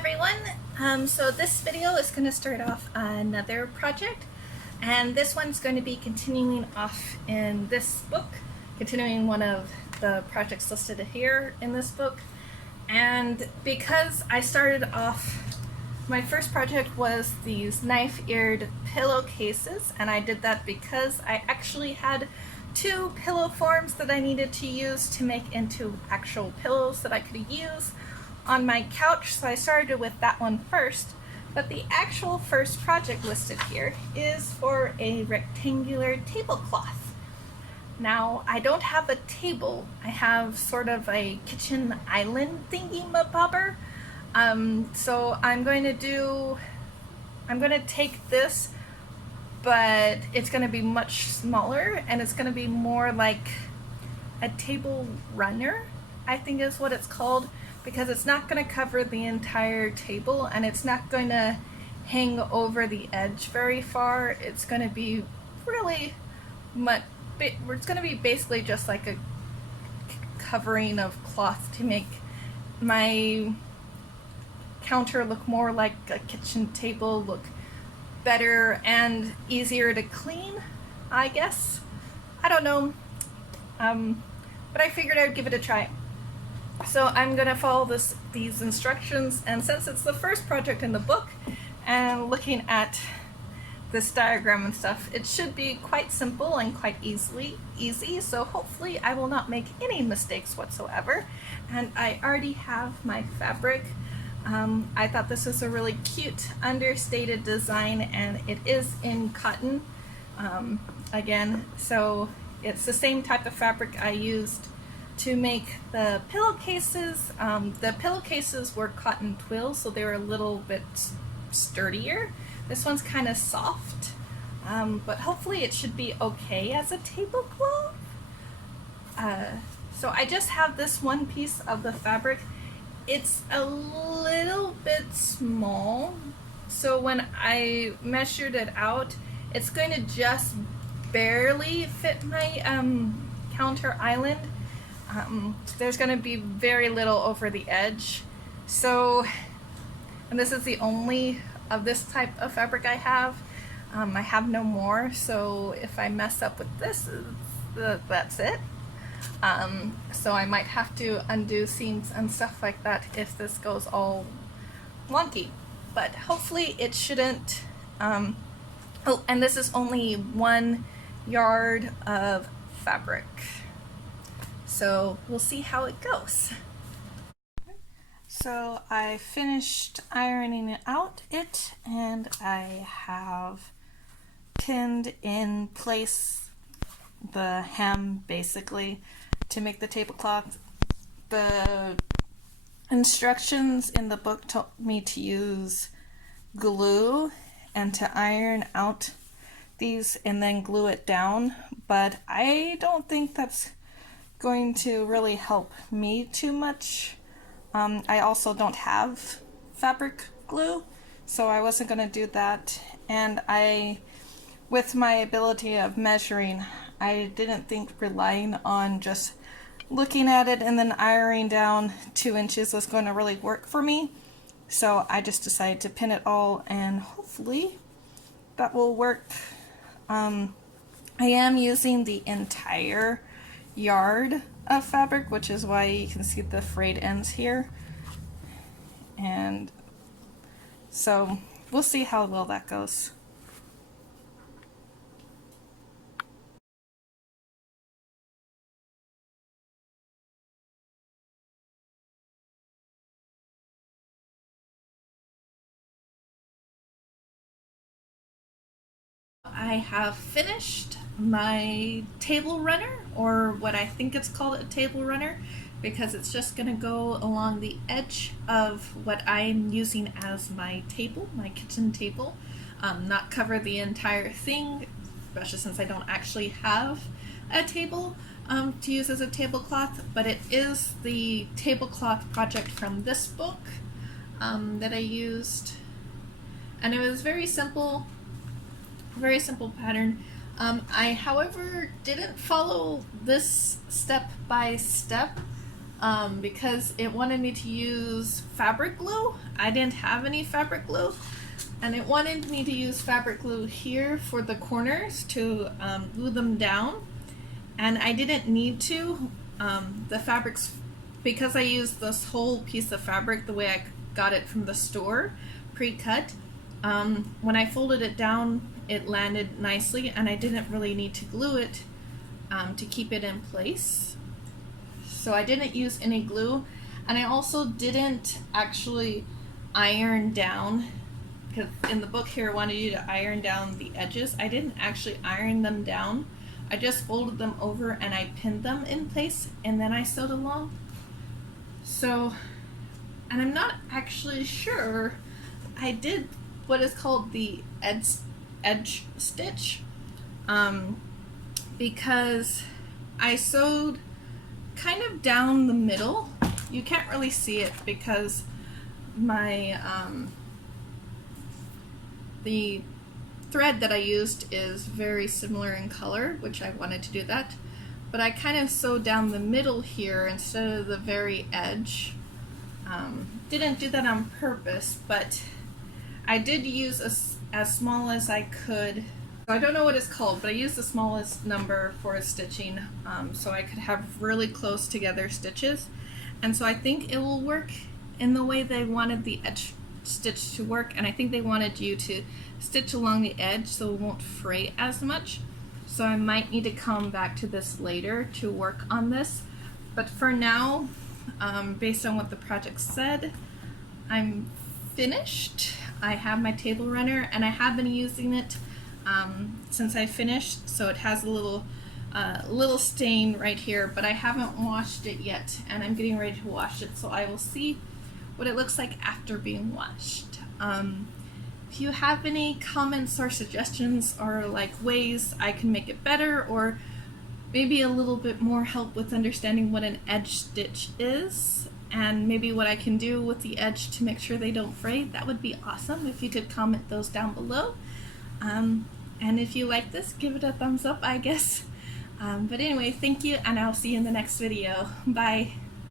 everyone. So this video is going to start off another project, and this one's going to be continuing off in this book, continuing one of the projects listed here in this book. And because I started off, my first project was these knife-eared pillowcases, and I did that because I actually had two pillow forms that I needed to use to make into actual pillows that I could use on my couch, so I started with that one first. But the actual first project listed here is for a rectangular tablecloth. Now, I don't have a table. I have sort of a kitchen island thingy-mabobber. So I'm going to take this, but it's going to be much smaller, and it's going to be more like a table runner, I think is what it's called, because it's not going to cover the entire table, and it's not going to hang over the edge very far. It's going to be really much, it's going to be basically just like a covering of cloth to make my counter look more like a kitchen table, look better and easier to clean, I guess. I don't know, but I figured I'd give it a try. So I'm going to follow these instructions, and since it's the first project in the book and looking at this diagram and stuff, it should be quite simple and quite easy, so hopefully I will not make any mistakes whatsoever. And I already have my fabric. I thought this was a really cute understated design, and it is in cotton again, so it's the same type of fabric I used to make the pillowcases. The pillowcases were cotton twill, so they were a little bit sturdier. This one's kind of soft, but hopefully it should be okay as a tablecloth. So I just have this one piece of the fabric. It's a little bit small, so when I measured it out, it's going to just barely fit my counter island. There's going to be very little over the edge. So, and this is the only of this type of fabric I have. I have no more, so if I mess up with this, that's it. So I might have to undo seams and stuff like that if this goes all wonky. But hopefully it shouldn't. Oh, and this is only 1 yard of fabric. So we'll see how it goes. So I finished ironing it out, and I have pinned in place the hem basically to make the tablecloth. The instructions in the book told me to use glue and to iron out these and then glue it down, but I don't think that's going to really help me too much. I also don't have fabric glue, so I wasn't going to do that, and with my ability of measuring, I didn't think relying on just looking at it and then ironing down 2 inches was going to really work for me. So I just decided to pin it all, and hopefully that will work. I am using the entire yard of fabric, which is why you can see the frayed ends here. And so we'll see how well that goes. I have finished my table runner, or what I think it's called, a table runner, because it's just going to go along the edge of what I'm using as my table, my kitchen table, not cover the entire thing, especially since I don't actually have a table to use as a tablecloth. But it is the tablecloth project from this book that I used, and it was very simple pattern. I, however, didn't follow this step by step. because it wanted me to use fabric glue. I didn't have any fabric glue, and it wanted me to use fabric glue here for the corners to glue them down, and I didn't need to. The fabrics, because I used this whole piece of fabric the way I got it from the store, pre-cut, when I folded it down it landed nicely, and I didn't really need to glue it to keep it in place. So I didn't use any glue, and I also didn't actually iron down, because in the book here it wanted you to iron down the edges. I didn't actually iron them down. I just folded them over and I pinned them in place, and then I sewed along. So, and I'm not actually sure, I did what is called the edge stitch, because I sewed kind of down the middle. You can't really see it because my the thread that I used is very similar in color, which I wanted to do that, but I kind of sewed down the middle here instead of the very edge. Didn't do that on purpose, but I did use as small as I could. I don't know what it's called, but I used the smallest number for stitching, so I could have really close together stitches. And so I think it will work in the way they wanted the edge stitch to work, and I think they wanted you to stitch along the edge so it won't fray as much. So I might need to come back to this later to work on this, but for now, based on what the project said, I'm finished. I have my table runner, and I have been using it since I finished, so it has a little stain right here, but I haven't washed it yet, and I'm getting ready to wash it, so I will see what it looks like after being washed. If you have any comments or suggestions, or like ways I can make it better, or maybe a little bit more help with understanding what an edge stitch is, and maybe what I can do with the edge to make sure they don't fray, that would be awesome if you could comment those down below. And if you like this, give it a thumbs up, I guess. But anyway, thank you, and I'll see you in the next video. Bye.